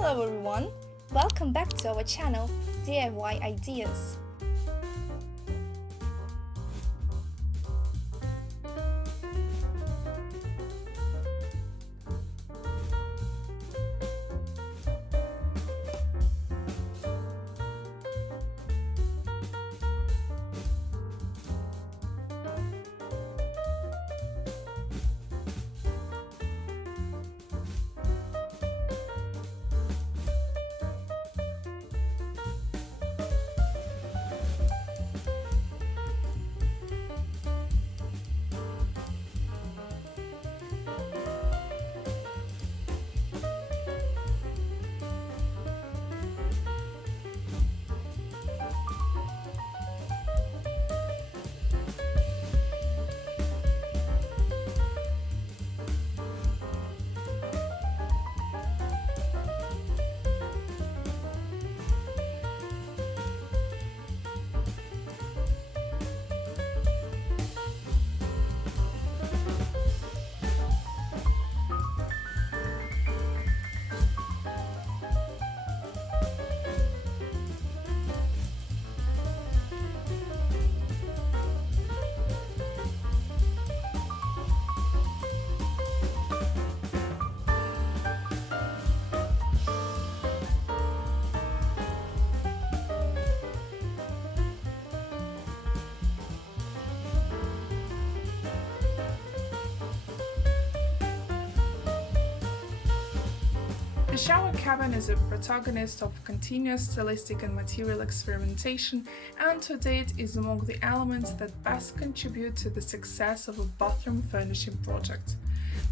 Hello everyone! Welcome back to our channel, DIY Ideas. The shower cabin is a protagonist of continuous stylistic and material experimentation, and to date is among the elements that best contribute to the success of a bathroom furnishing project.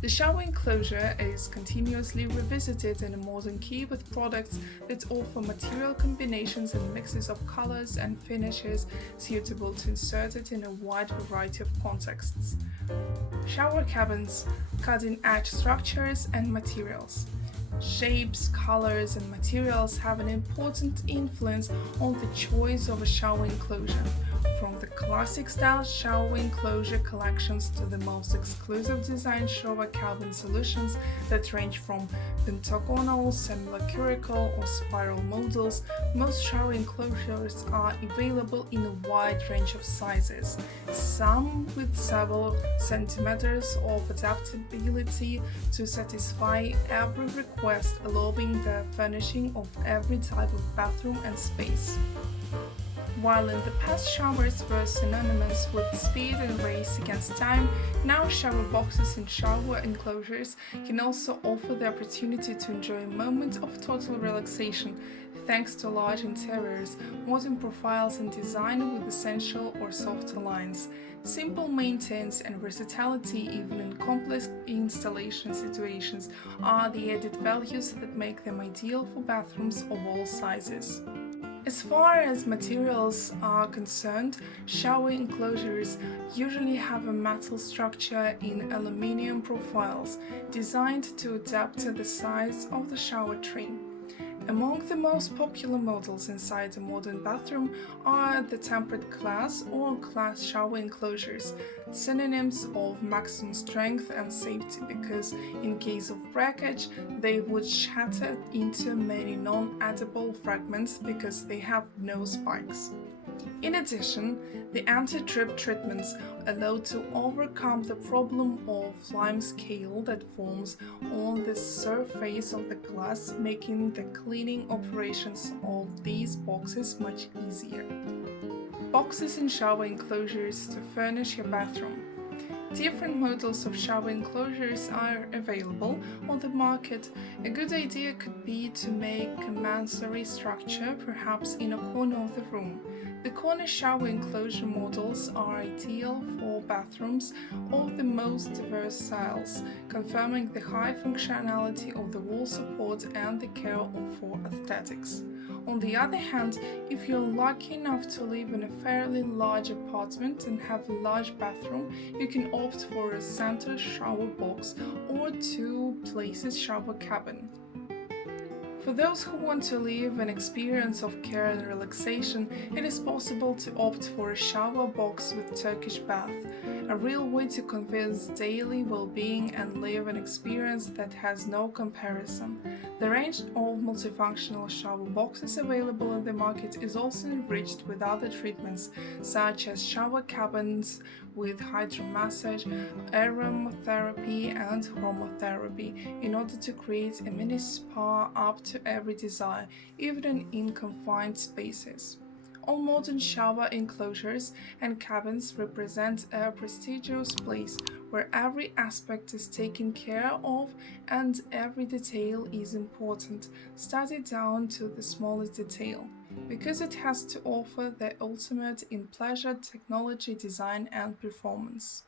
The shower enclosure is continuously revisited in a modern key with products that offer material combinations and mixes of colors and finishes suitable to insert it in a wide variety of contexts. Shower cabins, cutting-edge structures and materials. Shapes, colors, and materials have an important influence on the choice of a shower enclosure, from the classic style shower enclosure collections to the most exclusive design shower cabin solutions that range from pentagonal, semicircular, or spiral models. Most shower enclosures are available in a wide range of sizes, some with several centimeters of adaptability to satisfy every request, allowing the furnishing of every type of bathroom and space. While in the past showers were synonymous with speed and race against time, now shower boxes and shower enclosures can also offer the opportunity to enjoy a moment of total relaxation thanks to large interiors, modern profiles and design with essential or softer lines. Simple maintenance and versatility even in complex installation situations are the added values that make them ideal for bathrooms of all sizes. As far as materials are concerned, shower enclosures usually have a metal structure in aluminum profiles, designed to adapt to the size of the shower tray. Among the most popular models inside a modern bathroom are the tempered glass or glass shower enclosures, synonyms of maximum strength and safety because in case of breakage they would shatter into many non-edible fragments because they have no spikes. In addition, the anti-drip treatments allow to overcome the problem of lime scale that forms on the surface of the glass, making the cleaning operations of these boxes much easier. Boxes and shower enclosures to furnish your bathroom. Different models of shower enclosures are available on the market. A good idea could be to make a mansardy structure, perhaps in a corner of the room. The corner shower enclosure models are ideal for bathrooms of the most diverse styles, confirming the high functionality of the wall support and the care for aesthetics. On the other hand, if you're lucky enough to live in a fairly large apartment and have a large bathroom, you can opt for a center shower box or two places shower cabin. For those who want to live an experience of care and relaxation, it is possible to opt for a shower box with Turkish bath, a real way to convey daily well-being and live an experience that has no comparison. The range of multifunctional shower boxes available in the market is also enriched with other treatments such as shower cabins with hydromassage, aromatherapy, and chromotherapy in order to create a mini spa up to every desire, even in confined spaces. All modern shower enclosures and cabins represent a prestigious place where every aspect is taken care of and every detail is important, studied down to the smallest detail, because it has to offer the ultimate in pleasure, technology, design, and performance.